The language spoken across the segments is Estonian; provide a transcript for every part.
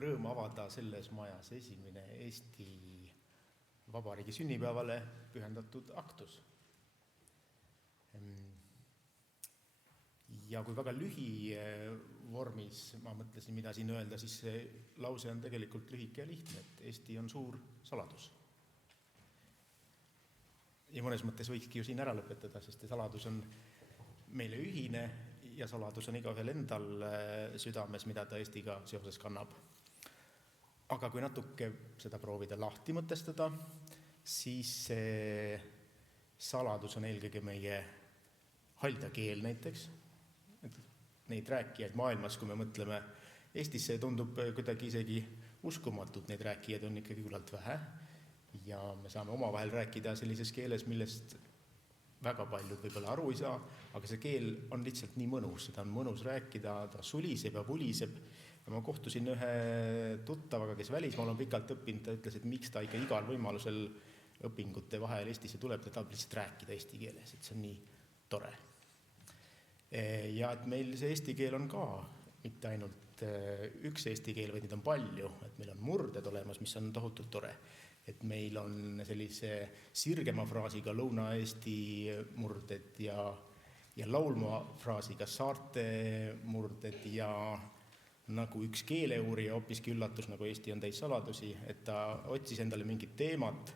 rõõm avada selles majas esimene Eesti Vabariigi sünnipäevale pühendatud aktus. Ja kui väga lühivormis ma mõtlesin, mida siin öelda, siis see lause on tegelikult lühike ja lihtne, et Eesti on suur saladus. Ja mõnes mõttes võikski ju siin ära lõpetada, sest saladus on meile ühine ja saladus on igaühel endal südames, mida ta Eestiga seoses kannab. Aga kui natuke seda proovida lahti mõtestada, siis see saladus on eelkõige meie haldakeel näiteks. Et neid rääkijaid maailmas, kui me mõtleme Eestisse, tundub kuidagi isegi uskumatult, neid rääkijaid on ikkagi küllalt vähe ja me saame omavahel rääkida sellises keeles, millest väga paljud võib-olla aru ei saa, aga see keel on lihtsalt nii mõnus, seda on mõnus rääkida, ta suliseb ja puliseb. Ja ma kohtusin ühe tuttavaga, kes välismaal on pikalt õppinud, ta ütles, et miks ta ikka igal võimalusel õpingute vahel Eestisse tuleb, ta tahab lihtsalt rääkida eesti keeles, et see on nii tore. Ja et meil see eesti keel on ka mitte ainult üks eesti keel, vaid neid on palju, et meil on murded olemas, mis on tohutult tore. Et meil on sellise sirgema fraasiga Lõuna-Eesti murded ja laulma fraasiga saarte murded ja nagu üks keeleuurija hoopiski üllatus, nagu Eesti on täis saladusi, et ta otsis endale mingit teemat,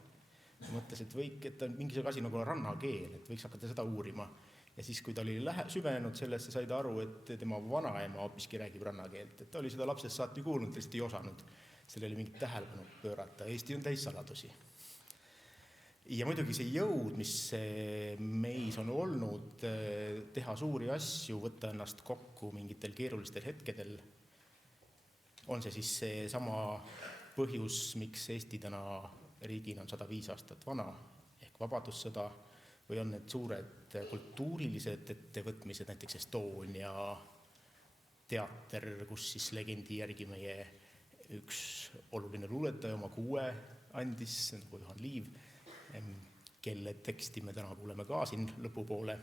mõtles, et on mingi asi nagu rannakeel, et võiks hakata seda uurima. Ja siis, kui ta oli süvenenud sellesse, sai ta aru, et tema vanaema hoopiski räägib rannakeelt. Et ta oli seda lapsest saati kuulnud, lihtsalt ei osanud. Sellel oli mingit tähelepanu pöörata. Eesti on täis saladusi. Ja muidugi see jõud, mis meis on olnud, teha suuri asju, võtta ennast kokku mingitel keerulistel hetkedel, on see siis see sama põhjus, miks Eesti täna riigina on 105 aastat vana, ehk vabadussõda, või on need suured kultuurilised ettevõtmised, näiteks Estonia teater, kus siis legendi järgi meie üks oluline luuletaja oma 6 andis, nagu Juhan Liiv, kelle teksti me täna kuuleme ka siin lõpupoole.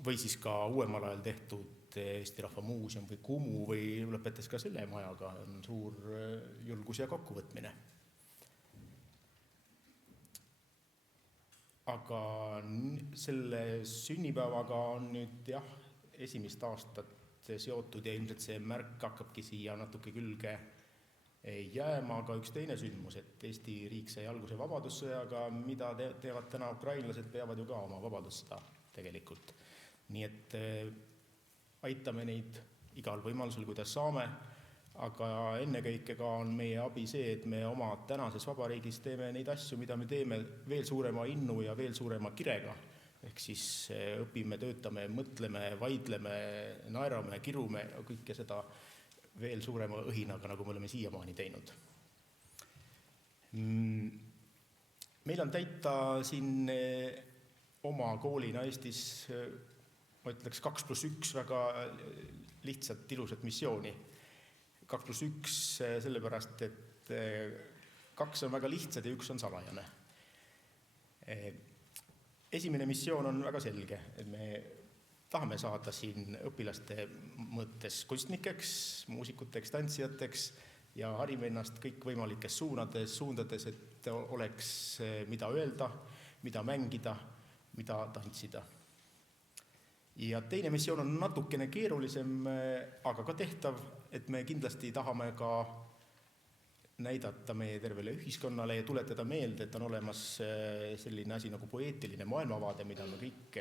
Või siis ka uuemal ajal tehtud Eesti Rahva Muuseum või Kumu või lõpetas ka selle majaga, on suur julgus ja kokkuvõtmine. Aga selle sünnipäevaga on nüüd esimest aastat seotud ja ilmselt see märk hakkabki siia natuke külge jääma, aga üks teine sündmus, et Eesti riik sai alguse vabadussõjaga, mida teevad täna ukrainlased, peavad ju ka oma vabadussõda tegelikult. Nii et aitame neid igal võimalusel, kuidas saame, aga ennekõike ka on meie abi see, et me oma tänases vabariigis teeme neid asju, mida me teeme veel suurema innu ja veel suurema kirega. Ehk siis õpime, töötame, mõtleme, vaidleme, naerame, kirume ja kõike seda veel suurema õhinaga, nagu me oleme siiamaani teinud. Meil on täita siin oma koolina Eestis, ma ütleks 2+1 väga lihtsat, ilusat missiooni. 2+1 sellepärast, et 2 on väga lihtsad ja 1 on salajane. Esimene missioon on väga selge, et me tahame saada siin õpilaste mõttes kunstnikeks, muusikuteks, tantsijateks ja harime ennast kõik võimalikes suundades, et oleks mida öelda, mida mängida, mida tantsida. Ja teine missioon on natukene keerulisem, aga ka tehtav, et me kindlasti tahame ka näidata meie tervele ühiskonnale ja tuletada meelde, et on olemas selline asi nagu poeetiline maailmavaade, mida me kõik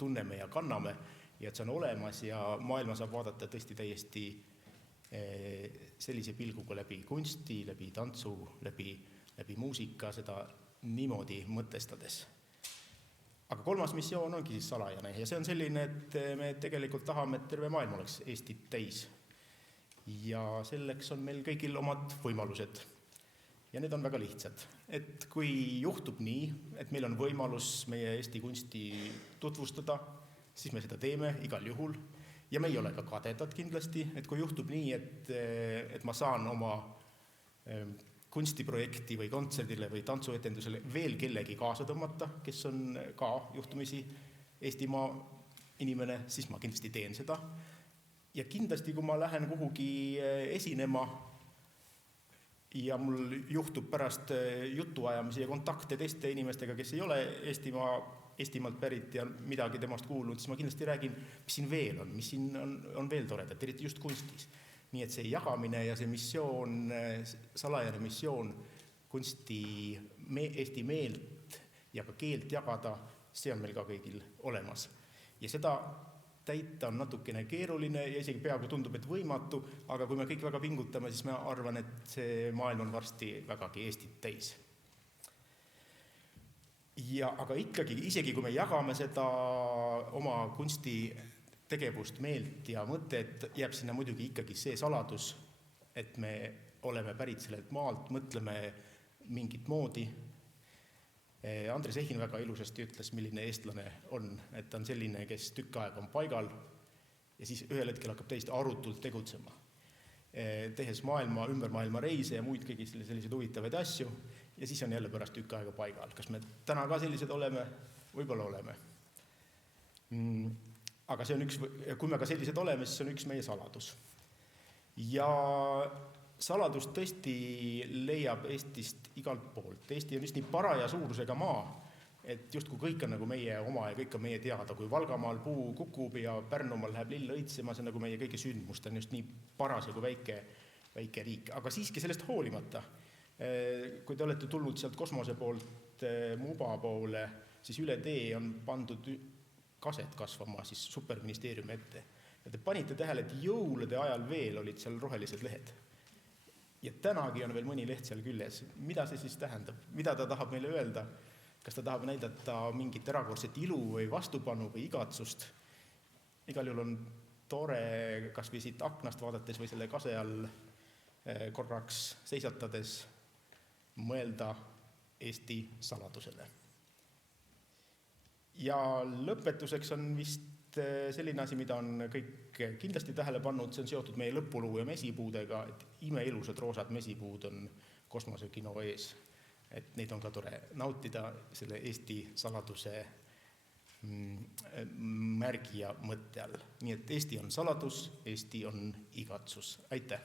tunneme ja kanname ja et see on olemas ja maailma saab vaadata tõesti täiesti sellise pilguga läbi kunsti, läbi tantsu, läbi muusika, seda niimoodi mõtestades. Aga 3. missioon ongi siis salajane ja see on selline, et me tegelikult tahame, et terve maailm oleks Eestit täis. Ja selleks on meil kõigil omad võimalused. Ja need on väga lihtsad. Et kui juhtub nii, et meil on võimalus meie Eesti kunsti tutvustada, siis me seda teeme igal juhul. Ja me ei ole ka kadedad kindlasti, et kui juhtub nii, et ma saan oma kunstiprojekti või kontserdile või tantsuetendusele veel kellegi kaasa tõmmata, kes on ka juhtumisi Eestimaa inimene, siis ma kindlasti teen seda. Ja kindlasti, kui ma lähen kuhugi esinema ja mul juhtub pärast jutuajamise ja kontakte teiste inimestega, kes ei ole Eestimaalt pärit ja midagi temast kuulnud, siis ma kindlasti räägin, mis siin veel on, mis siin on veel toredat, eriti just kunstis. Nii et see jagamine ja see missioon, salajane missioon kunsti Eesti meelt ja ka keelt jagada, see on meil ka kõigil olemas. Ja seda täita on natukene keeruline ja isegi peaaegu tundub, et võimatu, aga kui me kõik väga pingutame, siis ma arvan, et see maailm on varsti vägagi Eestit täis. Aga ikkagi, isegi kui me jagame seda oma kunstitegevust, meelt ja mõtet, jääb sinna muidugi ikkagi see saladus, et me oleme pärit sellelt maalt, mõtleme mingit moodi. Andres Ehhin väga ilusasti ütles, milline eestlane on, et ta on selline, kes tükk aega on paigal ja siis ühel hetkel hakkab täiesti arutult tegutsema. Tehes ümber maailma reise ja muid kõigi selliseid huvitavaid asju ja siis on jälle pärast tükk aega paigal. Kas me täna ka sellised oleme? Võib-olla oleme. Aga see on kui me ka sellised oleme, siis on üks meie saladus. Ja saladus tõesti leiab Eestist igalt poolt. Eesti on just nii paraja suurusega maa, et justkui kõik on nagu meie oma ja kõik on meie teada. Kui Valgamaal puu kukub ja Pärnumaal läheb lill õitsema, see on nagu meie kõige sündmust, on just nii paras ja väike riik. Aga siiski sellest hoolimata, kui te olete tulnud sealt kosmose poolt Muba poole, siis üle tee on pandud kaset kasvama siis superministeeriumi ette. Ja te panite tähele, et jõulude ajal veel olid seal rohelised lehed. Ja tänagi on veel mõni leht seal küljes. Mida see siis tähendab? Mida ta tahab meile öelda? Kas ta tahab näidata mingit erakordset ilu või vastupanu või igatsust? Igal juhul on tore kas või siit aknast vaadates või selle kase all korraks seisatades mõelda Eesti saladusele. Ja lõpetuseks on vist selline asi, mida on kõik kindlasti tähele pannud, see on seotud meie lõpuluu ja mesipuudega, et imeilusad roosad mesipuud on kosmosekino ees. Et neid on ka tore nautida selle Eesti saladuse märgi ja mõtte all. Nii et Eesti on saladus, Eesti on igatsus. Aitäh!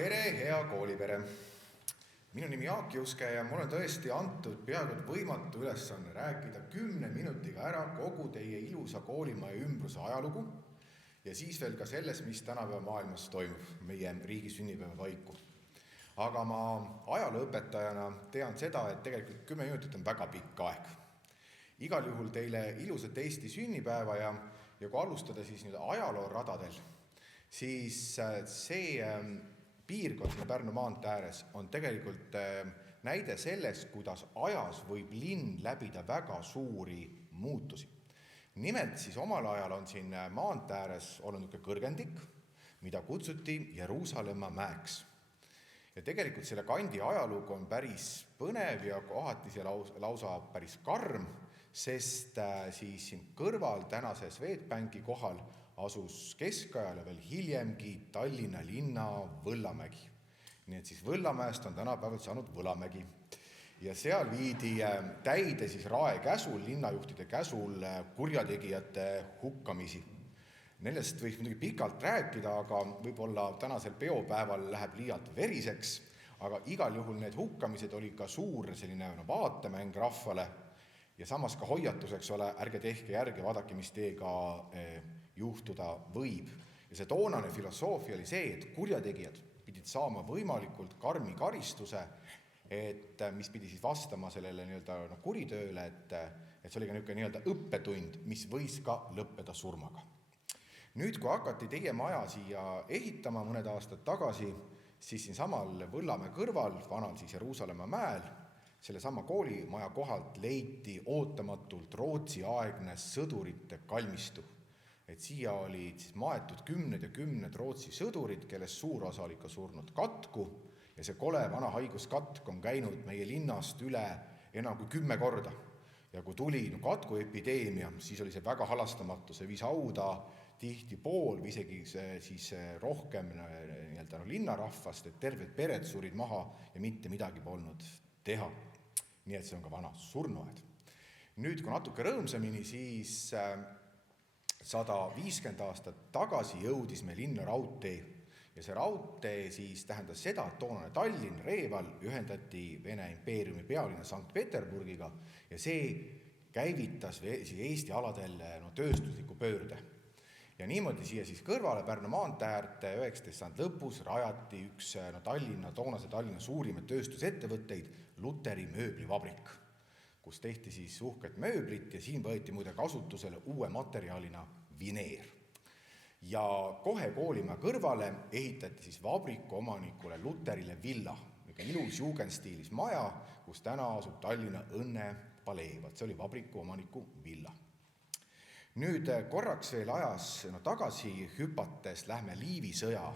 Tere, hea koolipere! Minu nimi Jaak Juske ja mul on tõesti antud peaaegu võimatu ülesanne rääkida 10 minutiga ära kogu teie ilusa koolimaja ümbruse ajalugu ja siis veel ka selles, mis tänapäeva maailmas toimub meie riigi sünnipäeva paiku. Aga ma ajalooõpetajana tean seda, et tegelikult 10 minutit on väga pikk aeg. Igal juhul teile ilusat Eesti sünnipäeva ja kui alustada siis nüüd ajalooradadel, siis see piirkond Pärnu maantee ääres on tegelikult näide sellest, kuidas ajas võib linn läbida väga suuri muutusi. Nimelt siis omal ajal on siin maantee ääres olnud kõrgendik, mida kutsuti Jeruusalemma mäeks. Ja tegelikult selle kandi ajalugu on päris põnev ja kohati see lausa päris karm, sest siis siin kõrval tänase Swedbanki kohal asus keskajale veel hiljemgi Tallinna linna Võllamägi. Nii et siis Võllamäest on tänapäeval saanud Võlamägi. Ja seal viidi täide siis rae käsul, linnajuhtide käsul kurjategijate hukkamisi. Nendest võiks muidugi pikalt rääkida, aga võib-olla tänasel peopäeval läheb liialt veriseks, aga igal juhul need hukkamised oli ka suur selline vaatemäng rahvale ja samas ka hoiatuseks ole, ärge tehke järge, vaadake, mis teiega juhtuda võib. Ja see toonane filosoofia oli see, et kurjategijad pidid saama võimalikult karmi karistuse, mis pidi siis vastama sellele kuritööle, et see oli ka niisugune õppetund, mis võis ka lõppeda surmaga. Nüüd, kui hakati teie maja siia ehitama mõned aastad tagasi, siis siin samal Võllamäe kõrval, vanal siis Jeruusalemma mäel, selle sama koolimaja kohalt leiti ootamatult Rootsi-aegne sõdurite kalmistu. Et siia olid siis maetud 10 ja 10 Rootsi sõdurid, kellest suur osa oli ka surnud katku ja see kole vana haiguskatk on käinud meie linnast üle enam kui 10 korda. Ja kui tuli katkuepideemia, siis oli see väga halastamatu, see viis hauda tihti pool või isegi siis rohkem linnarahvast, et terved pered surid maha ja mitte midagi polnud teha. Nii et see on ka vana surnuaed. Nüüd, kui natuke rõõmsamini, siis 150 aastat tagasi jõudis me linna raudtee ja see raudtee siis tähendas seda, et toonane Tallinn, Reval ühendati Vene impeeriumi pealinna Sankt-Peterburgiga ja see käivitas Eesti aladel tööstusliku pöörde. Ja niimoodi siia siis kõrvale Pärnu maantee äärde 19. sajandi lõpus rajati üks toonase Tallinna suurimaid tööstusettevõtteid, Lutheri mööblivabrik, kus tehti siis uhket mööblit ja siin võeti muide kasutusele uue materjalina vineer. Ja kohe koolimaja kõrvale ehitati siis vabriku omanikule Lutherile villa, ilus jugendstiilis maja, kus täna asub Tallinna Õnnepalee. See oli vabriku omaniku villa. Nüüd korraks veel ajas tagasi hüpates lähme Liivi sõja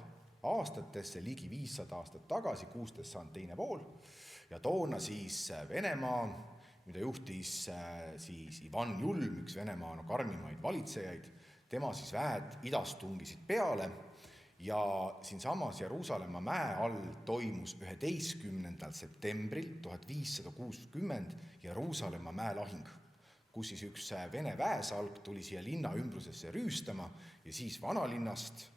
aastatesse ligi 500 aastat tagasi, 16 sajand teine pool ja toona siis Venemaa, mida juhtis siis Ivan Julm, üks Venemaa karmimaid valitsejaid, tema siis väed idast tungisid peale ja siinsamas Jeruusalemma mäe all toimus 11. septembril 1560 Jeruusalemma mäe lahing, kus siis üks Vene väesalk tuli siia linna ümbrusesse rüüstama ja siis vanalinnast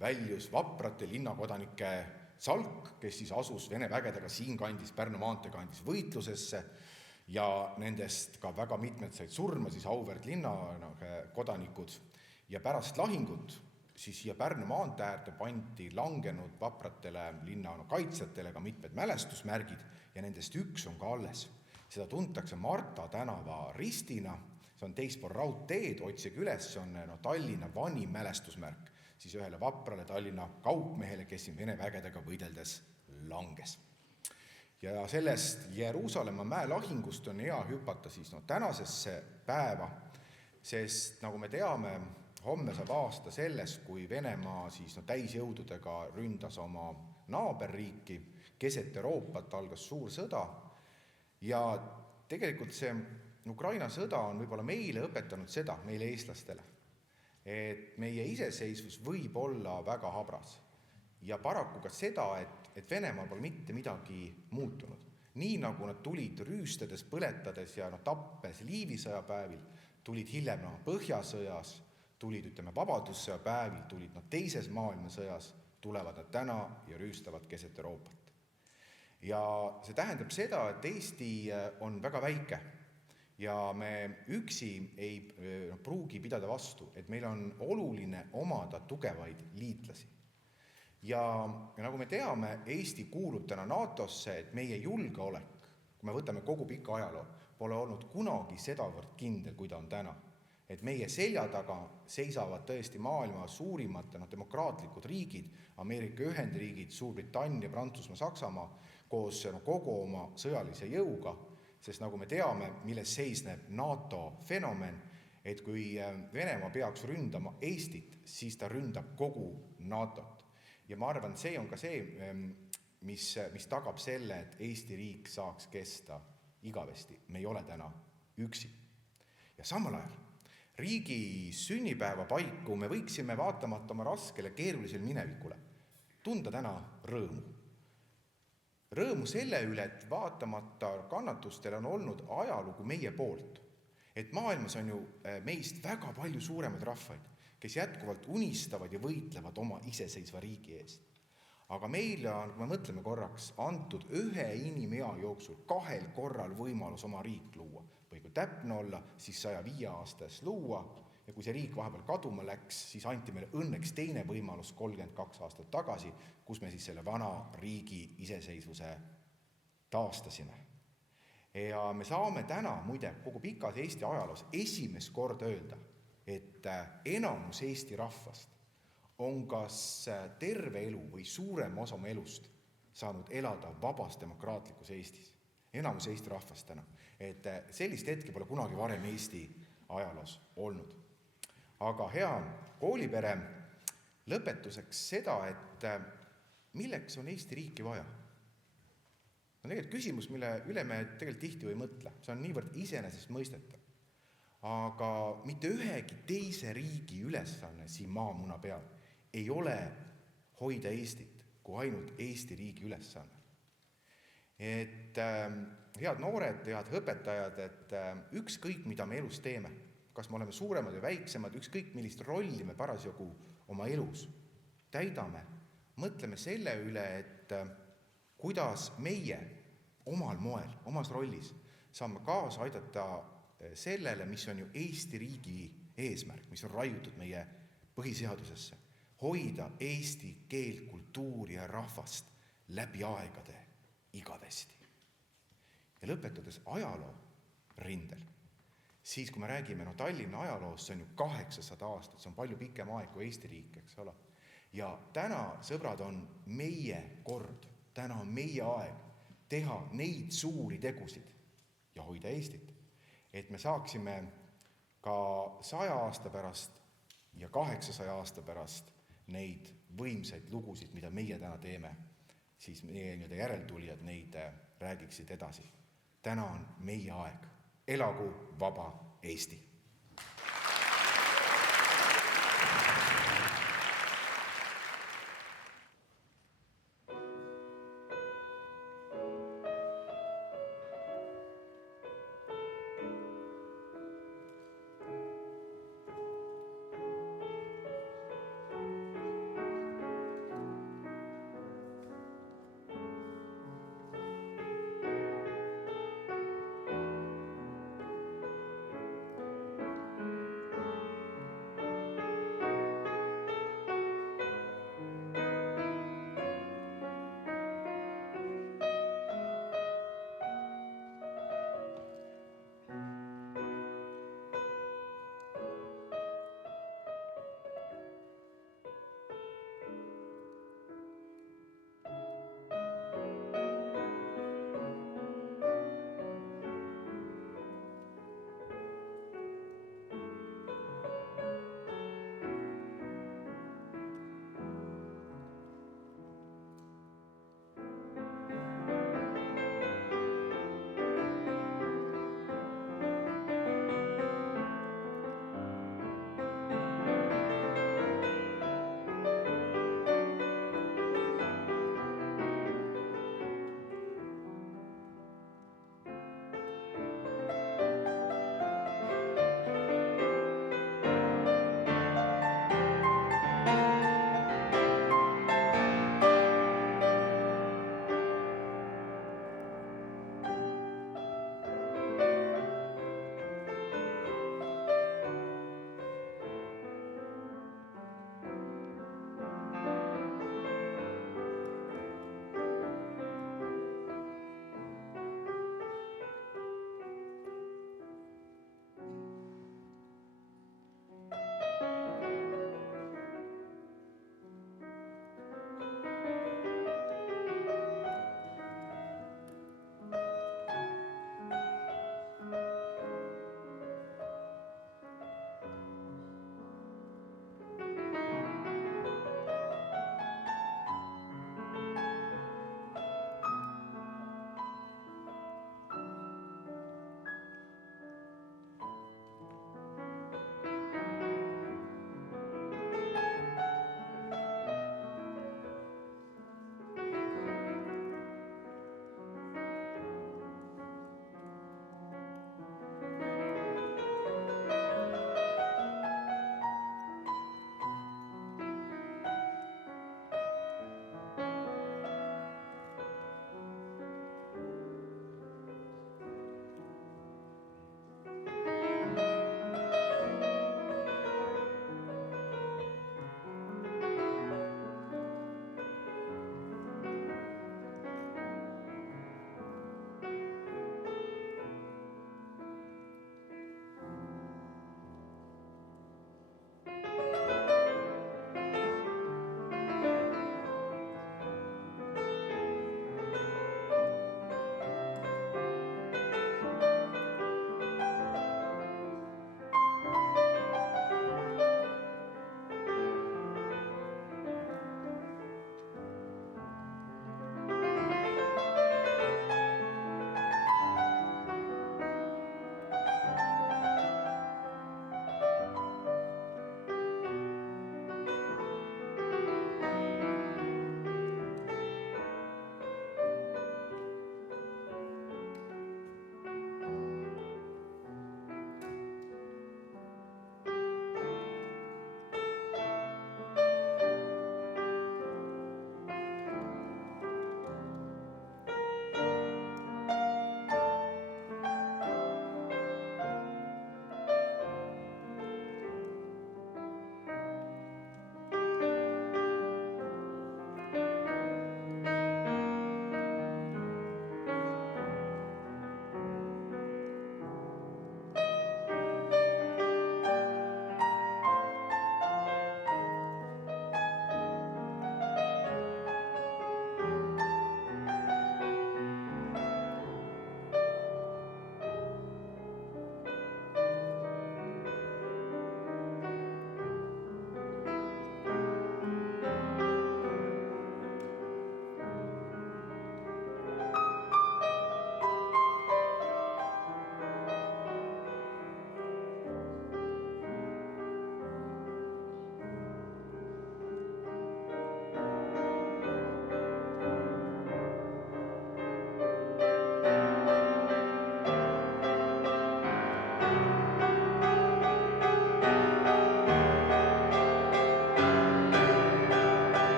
väljus vaprate linnakodanike salk, kes siis asus Vene vägedega siin kandis, Pärnu maantee kandis võitlusesse ja nendest ka väga mitmed said surma, siis auväärt linna kodanikud ja pärast lahingut siis siia Pärnu maantee äärde pandi langenud vapratele linna kaitsjatele ka mitmed mälestusmärgid ja nendest üks on ka alles. Seda tuntakse Marta tänava ristina, see on teispool raudteed, otsige üles, see on Tallinna vanim mälestusmärk, siis ühele vaprale Tallinna kaupmehele, kes siin Vene vägedega võideldes langes. Ja sellest Jeruusalemma mäe lahingust on hea hüpata siis tänasesse päeva, sest nagu me teame, homme saab aasta sellest, kui Venemaa siis täisjõududega ründas oma naaberriiki, keset Euroopat algas suur sõda ja tegelikult see Ukraina sõda on võib-olla meile õpetanud seda, meile eestlastele, et meie iseseisvus võib olla väga habras ja paraku ka seda, et Venemaal pole mitte midagi muutunud. Nii nagu nad tulid rüüstades, põletades ja tappes Liivi sõjapäevil, tulid hiljem Põhjasõjas, tulid vabadussõja päevil, tulid teises maailmasõjas, tulevad nad täna ja rüüstavad keset Euroopat. Ja see tähendab seda, et Eesti on väga väike ja me üksi ei pruugi pidada vastu, et meil on oluline omada tugevaid liitlasi. Ja nagu me teame, Eesti kuulub täna NATO-sse, et meie julgeolek, kui me võtame kogu pika ajaloo, pole olnud kunagi sedavõrd kindel, kui ta on täna. Et meie selja taga seisavad tõesti maailma suurimad demokraatlikud riigid, Ameerika Ühendriigid, Suurbritannia, Prantsusmaa, Saksamaa, koos kogu oma sõjalise jõuga, sest nagu me teame, milles seisneb NATO fenomen, et kui Venemaa peaks ründama Eestit, siis ta ründab kogu NATO-t. Ja ma arvan, see on ka see, mis tagab selle, et Eesti riik saaks kesta igavesti. Me ei ole täna üksi. Ja samal ajal riigi sünnipäeva paiku me võiksime vaatamata oma raskele keerulisele minevikule tunda täna rõõmu. Rõõmu selle üle, et vaatamata kannatustele on olnud ajalugu meie poolt. Et maailmas on ju meist väga palju suuremaid rahvaid, kes jätkuvalt unistavad ja võitlevad oma iseseisva riigi eest. Aga meile on, kui me mõtleme korraks, antud ühe inimea jooksul 2 korral võimalus oma riik luua. Või kui täpne olla, siis 105 aastas luua, ja kui see riik vahepeal kaduma läks, siis anti meile õnneks teine võimalus 32 aastat tagasi, kus me siis selle vana riigi iseseisvuse taastasime. Ja me saame täna, muide, kogu pikas Eesti ajaloos esimest korda öelda, et enamus Eesti rahvast on kas terve elu või suurem osa oma elust saanud elada vabas demokraatlikus Eestis. Enamus Eesti rahvast täna. Et sellist hetke pole kunagi varem Eesti ajaloos olnud. Aga hea koolipere, lõpetuseks seda, et milleks on Eesti riiki vaja? On tegelikult küsimus, mille üle me tegelikult tihti ei mõtle. See on niivõrd iseenesest mõistetav. Aga mitte ühegi teise riigi ülesanne siin maamuna peal ei ole hoida Eestit kui ainult Eesti riigi ülesanne. Et head noored, head õpetajad, et ükskõik, mida me elus teeme, kas me oleme suuremad või väiksemad, ükskõik, millist rolli me parasjagu oma elus täidame, mõtleme selle üle, et kuidas meie omal moel, omas rollis saame kaasa aidata sellele, mis on ju Eesti riigi eesmärk, mis on raiutud meie põhiseadusesse. Hoida eesti keelt, kultuuri ja rahvast läbi aegade igavesti. Ja lõpetades ajaloo rindel, siis kui me räägime Tallinna ajaloost, see on ju 800 aastat, see on palju pikem aeg kui Eesti riik, eks ole. Ja täna, sõbrad, on meie kord, täna on meie aeg teha neid suuri tegusid ja hoida Eestit. Et me saaksime ka 100 aasta pärast ja 800 aasta pärast neid võimsaid lugusid, mida meie täna teeme, siis meie järeltulijad neid räägiksid edasi. Täna on meie aeg. Elagu vaba Eesti!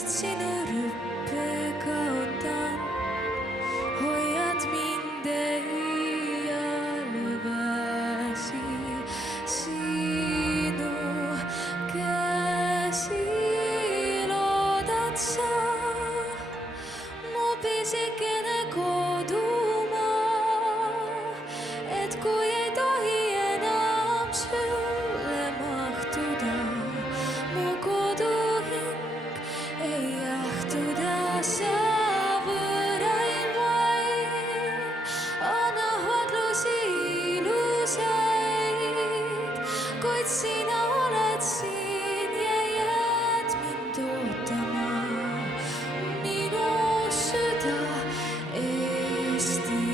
pärast sinu rüppe kaotan, hoiad mind öial väsi, sinu käsi loodad sa, mu pisikene kodumaa, et kui ei tohi enam sulle mahtuda, mu koduhing ei jahtuda sa võõrail vaid, anna hodlusi ilusaid, kuid sina oled siin ja jääd mind ootama, minu süda Eestimaa.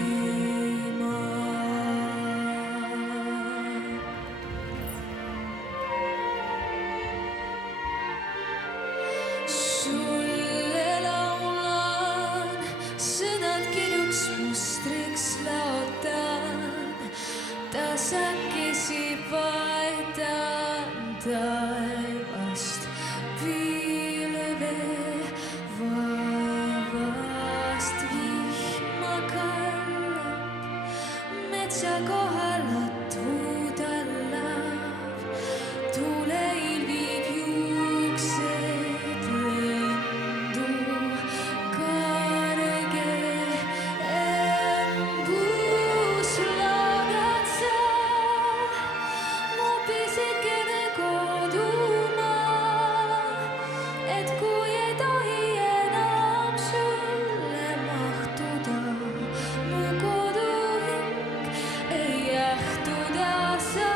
Sulle laulan, sõnad kirjuks mustriks laotan, tasakesi paidan taevast pilve, vaevast vihma kallab, metsa kohal latvud allab, tuuleil viib juuksed lendu, karge embus laulad sa, mu pisikene kodumaa, et kui ei tohi enam sulle mahtuda, mu koduhing ei jahtuda sa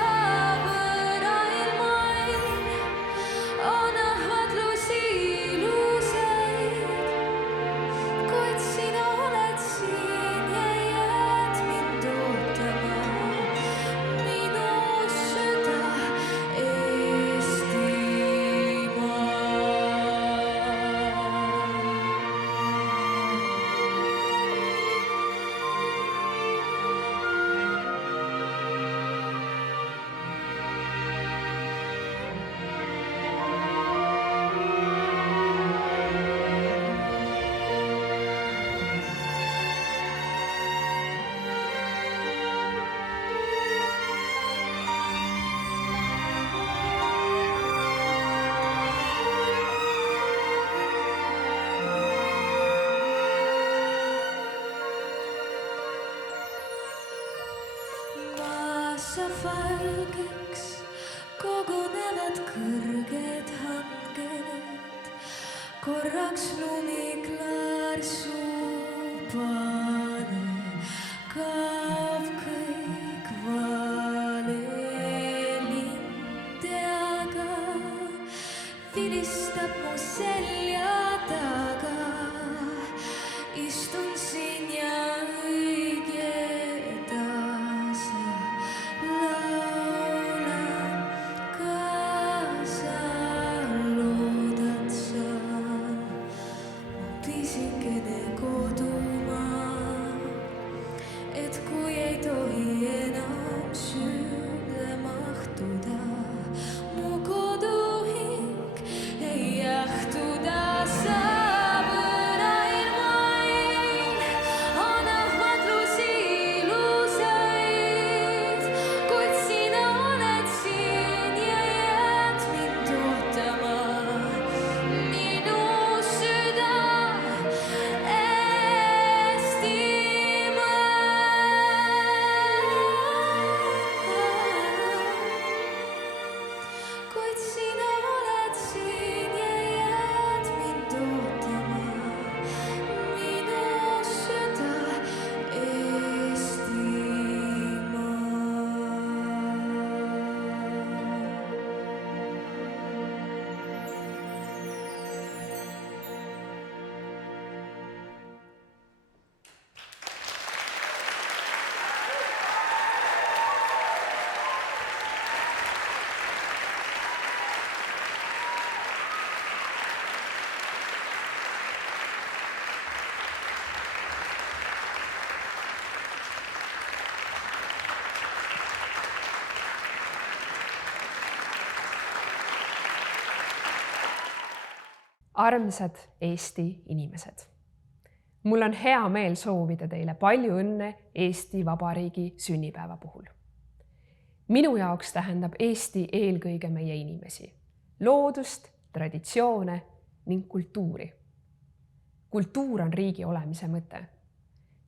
võõrail mail, anna hodlusi ilusaid, kuid sina oled siin ja jääd mind ootama, minu süda Eestimaa. Maassa valgeks kogunevad kõrged hanged, korraks lumiklaarsu pane, kaob kõik valelinde, aga vilistab mu selja taga, istun siin ja õige tasa laulan kaasa, loodad sa, mu pisikene kodumaa, et Armsad Eesti inimesed. Mul on hea meel soovida teile palju õnne Eesti Vabariigi sünnipäeva puhul. Minu jaoks tähendab Eesti eelkõige meie inimesi, loodust, traditsioone ning kultuuri. Kultuur on riigi olemise mõte.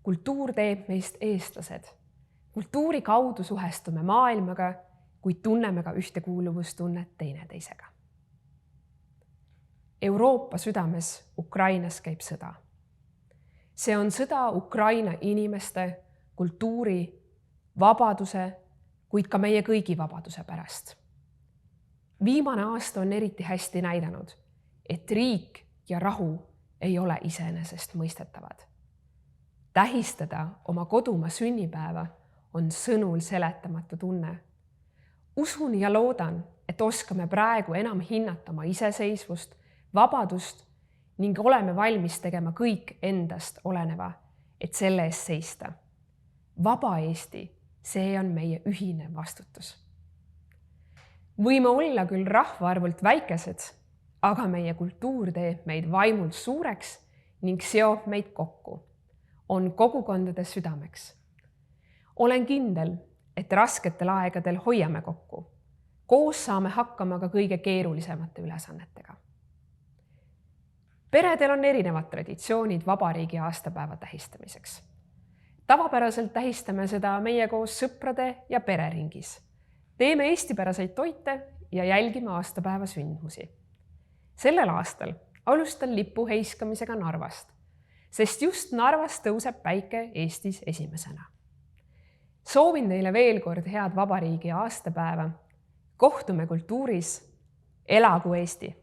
Kultuur teeb meist eestlased. Kultuuri kaudu suhestume maailmaga, kuid tunneme ka ühtekuuluvustunnet teineteisega. Euroopa südames Ukrainas käib sõda. See on sõda Ukraina inimeste, kultuuri, vabaduse, kuid ka meie kõigi vabaduse pärast. Viimane aasta on eriti hästi näidanud, et riik ja rahu ei ole iseenesest mõistetavad. Tähistada oma kodumaa sünnipäeva on sõnul seletamatu tunne. Usun ja loodan, et oskame praegu enam hinnata oma iseseisvust, vabadust ning oleme valmis tegema kõik endast oleneva, et selle eest seista. Vaba Eesti, see on meie ühine vastutus. Võime olla küll rahvaarvult väikesed, aga meie kultuur teeb meid vaimult suureks ning seob meid kokku. On kogukondade südameks. Olen kindel, et rasketel aegadel hoiame kokku. Koos saame hakkama ka kõige keerulisemate ülesannetega. Peredel on erinevad traditsioonid vabariigi aastapäeva tähistamiseks. Tavapäraselt tähistame seda meie koos sõprade ja pereringis. Teeme eestipäraseid toite ja jälgime aastapäeva sündmusi. Sellel aastal alustan lipu heiskamisega Narvast, sest just Narvas tõuseb päike Eestis esimesena. Soovin teile veel kord head vabariigi aastapäeva. Kohtume kultuuris. Elagu Eesti!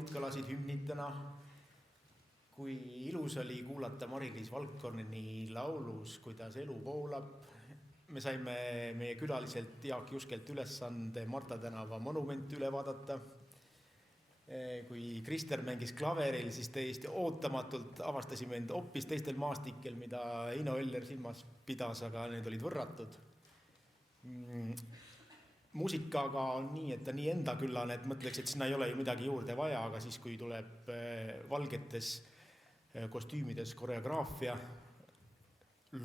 laulid kõlasid hümnitena. Kui ilus oli kuulata Mari-Liis Valkorni laulus, kuidas elu voolab. Me saime meie külaliselt Jaak Juskelt ülesande Marta tänava monument üle vaadata. Kui Krister mängis klaveril, siis täiesti ootamatult avastasime end hoopis teistel maastikel, mida Eino Eller silmas pidas, aga need olid võrratud. Muusikaga on nii, et ta nii endaküllane, et mõtleks, et sinna ei ole ju midagi juurde vaja, aga siis, kui tuleb valgetes kostüümides koreograafia,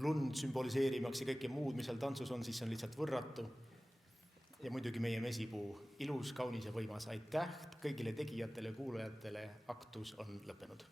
lund sümboliseerimaks ja kõike muud, mis seal tantsus on, siis see on lihtsalt võrratu. Ja muidugi meie mesipuu ilus, kaunis ja võimas. Aitäh kõigile tegijatele ja kuulajatele. Aktus on lõppenud.